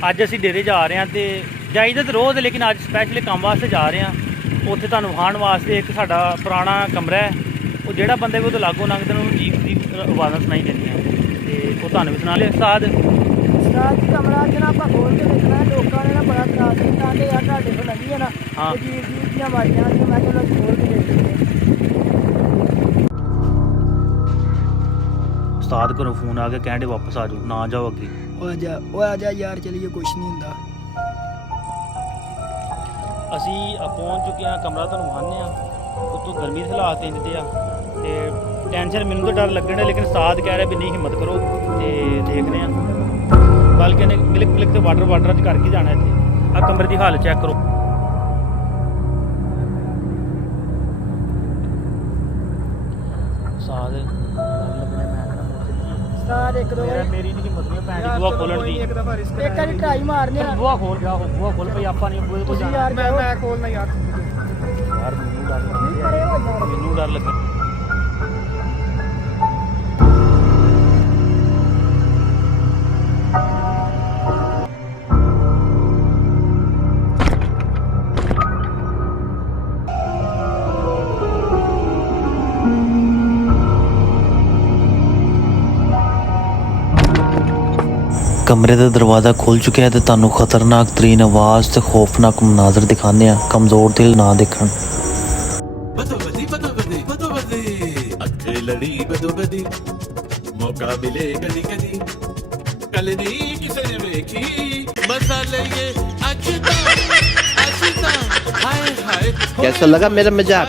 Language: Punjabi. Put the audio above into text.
ਅੱਜ ਅਸੀਂ ਡੇਰੇ ਜਾ ਰਹੇ ਹਾਂ ਤੇ ਜਾਈਦਾ ਤਾਂ ਰੋਜ਼, ਲੇਕਿਨ ਅੱਜ ਸਪੈਸ਼ਲੀ ਕੰਮ ਵਾਸਤੇ ਜਾ ਰਹੇ ਹਾਂ। ਉੱਥੇ ਤੁਹਾਨੂੰ ਵਿਖਾਉਣ ਵਾਸਤੇ ਇੱਕ ਸਾਡਾ ਪੁਰਾਣਾ ਕਮਰਾ ਹੈ, ਉਹ ਜਿਹੜਾ ਬੰਦੇ ਵੀ ਉਹਦੇ ਲਾਗੋਂ ਲੰਘਦੇ ਨੂੰ ਜੀਪ ਦੀ ਆਵਾਜ਼ਾਂ ਸੁਣਾਈ ਦਿੰਦੀਆਂ, ਤੇ ਉਹ ਤੁਹਾਨੂੰ ਵੀ ਸੁਣਾ ਲਿਆ ਉਸਤਾਦ। ਉਸਤਾਦ ਜੀ ਕਮਰਾ ਜਨਾ ਆਪਾਂ ਖੋਲ ਕੇ ਦੇਖਣਾ, ਲੋਕਾਂ ਨੇ ਨਾ ਬੜਾ ਤਰਾਸ ਕੀਤਾ ਕਿ ਯਾਰ ਤੁਹਾਡੇ ਕੋਲ ਲੱਗੀ ਹੈ ਨਾ ਜੀਪ ਦੀਆਂ ਆਵਾਜ਼ਾਂ ਆਉਂਦੀਆਂ। ਮੈਂ ਚਲੋ ਖੋਲ ਕੇ ਦੇਖਦੇ। ਉਸਤਾਦ ਘਰੋਂ ਫੋਨ ਆ ਕੇ ਕਹਿੰਦੇ ਵਾਪਸ ਆ ਜਾਓ, ਨਾ ਜਾਓ ਅੱਗੇ। ਉਹ ਆ ਜਾ ਯਾਰ, ਚਲੀਏ, ਕੁਛ ਨਹੀਂ ਹੁੰਦਾ। ਅਸੀਂ ਪਹੁੰਚ ਚੁੱਕੇ ਹਾਂ, ਕਮਰਾ ਤੁਹਾਨੂੰ ਵਿਖਾਉਂਦੇ ਹਾਂ। ਉੱਤੋਂ ਗਰਮੀ ਦੇ ਹਾਲਾਤ ਇੰਜ ਦੇ ਆ ਤੇ ਟੈਨਸ਼ਨ ਮੈਨੂੰ ਤਾਂ ਡਰ ਲੱਗਣ ਡਿਆ, ਲੇਕਿਨ ਉਸਤਾਦ ਕਹਿ ਰਿਹਾ ਵੀ ਨਹੀਂ ਹਿੰਮਤ ਕਰੋ ਤੇ ਦੇਖਦੇ ਹਾਂ। ਬਲਕਿ ਨੇ ਕਲਿੱਕ ਤੇ ਵਾਟਰ ਅੱਜ ਕਰਕੇ ਜਾਣਾ ਇੱਥੇ। ਆਹ ਕਮਰੇ ਦੀ ਹਾਲਤ ਚੈੱਕ ਕਰੋ। ਉਸਤਾਦ ਉਸਤਾਦ ਇੱਕ ਦੋ ਵਾਰੀ ਮੇਰੀ ਨਹੀਂ ਹਿੰਮਤ ਨਹੀਂ ਭੈਣ ਬੂਹਾ ਖੋਲਣ ਦੀ। ਇੱਕ ਵਾਰੀ ਟਰਾਈ ਮਾਰਨੇ ਆ। ਬੂਹਾ ਖੋਲ ਗਿਆ, ਬੂਹਾ ਖੋਲ ਭਾਈ, ਆਪਾਂ ਨਹੀਂ ਬੂਹੇ ਕੋਲ ਜਾਣਾ। ਯਾਰ ਮੈਂ ਖੋਲਣਾ ਯਾਰ ਮੈਨੂੰ ਡਰ ਲੱਗਦਾ, ਮੈਨੂੰ ਡਰ ਲੱਗਾ। कमरे का दरवाज़ा खुल चुका है तो तुहानू खतरनाक तरीन आवाज़ ते खौफनाक मनाजर दिखाने आ। कमज़ोर दिल ना देखण। मौका मिले कदी कदी कल नहीं किसे ने देखी मसाले ये अचता हाय हाय। कैसा लगा मेरा मजाक?